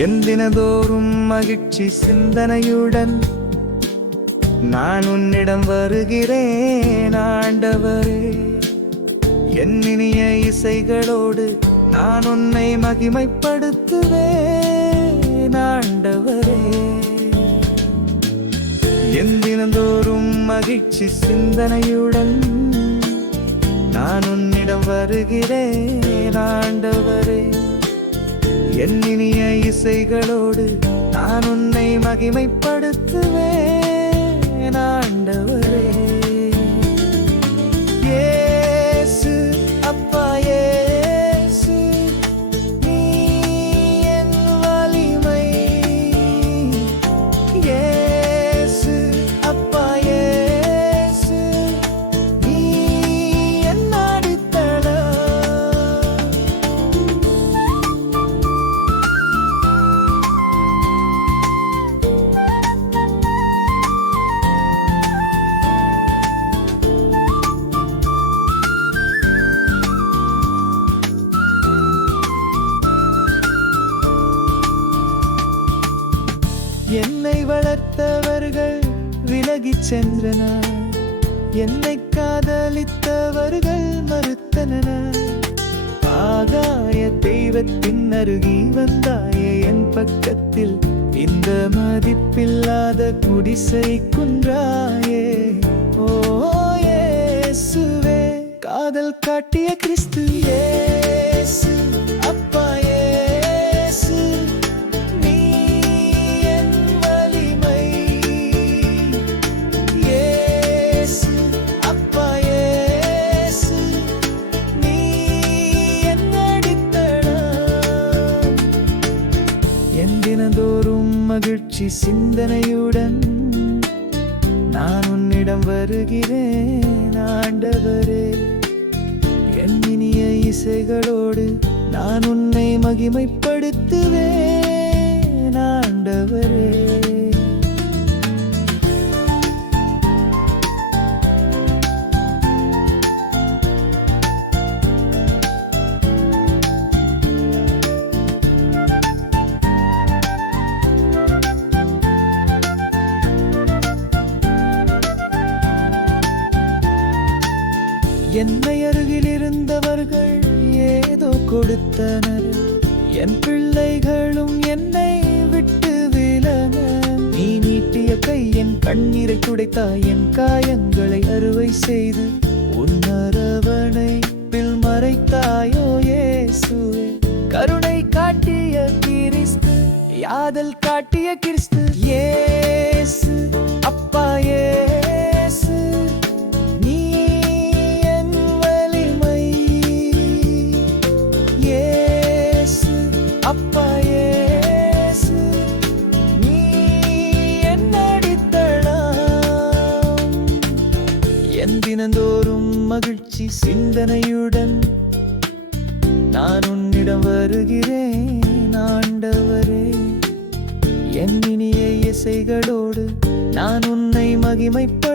என் தினதோறும் மகிழ்ச்சி சிந்தனையுடன் நான் உன்னிடம் வருகிறேன் ஆண்டவரே. என் இனிய இசைகளோடு நான் உன்னை மகிமைப்படுத்துவேன் ஆண்டவரே. என் தினந்தோறும் மகிழ்ச்சி சிந்தனையுடன் நான் உன்னிடம் வருகிறேன் ஆண்டவரே. என் இனிய இசைகளோடு நான் உன்னை மகிமைப்படுத்துவேன் ஆண்டவரே. இயேசு அப்பா இயேசு, நீ என் வலிமை. இயேசு அப்பா இயேசு, நீ என் அடித்தளம். என்னை வளர்த்தவர்கள் விலகிச் சென்றனர், என்னை காதலித்தவர்கள் மறுத்தனர். ஆகாய தெய்வத்தின் அருகி வந்தாயே என் பக்கத்தில், இந்த மதிப்பில்லாத குடிசை குன்றாயே. ஓ இயேசுவே, காதல் காட்டிய கிறிஸ்து இயேசு அப்பா இயேசு, நீ என் வலிமை. இயேசு அப்பா இயேசு, நீ என் அடித்தளம். என் தினந்தோறும் மகிழ்ச்சி சிந்தனையுடன் நான் உன்னிடம் வருகிறேன் ஆண்டவரே. என் இனிய இசைகளோடு நான் உன்னை மகிமைப்படுத்துவேன் ஆண்டவரே. என்னை அருகில் இருந்தவர்கள் ஏதோ கொடுத்தனர், என் பிள்ளைகளும் என்னை விட்டு விலக. நீ நீட்டிய கை என் கண்ணீரை துடைத்தாய், என் காயங்களை அறுவை செய்து உன் அரவணைப்பில் மறைத்தாயோ இயேசுவே. கருணை காட்டிய கிறிஸ்து, யாதல் காட்டிய கிறிஸ்து இயேசு அப்பா இயேசு, நீ என் வலிமை. இயேசு அப்பா இயேசு, நீ என் அடித்தளம். என் தினந்தோறும் மகிழ்ச்சி சிந்தனையுடன் நான் உன்னிடம் வருகிறேன் ஆண்டவரே. என் இனிய இசைகளோடு நான் உன்னை மகிமைப்படுத்துவேன்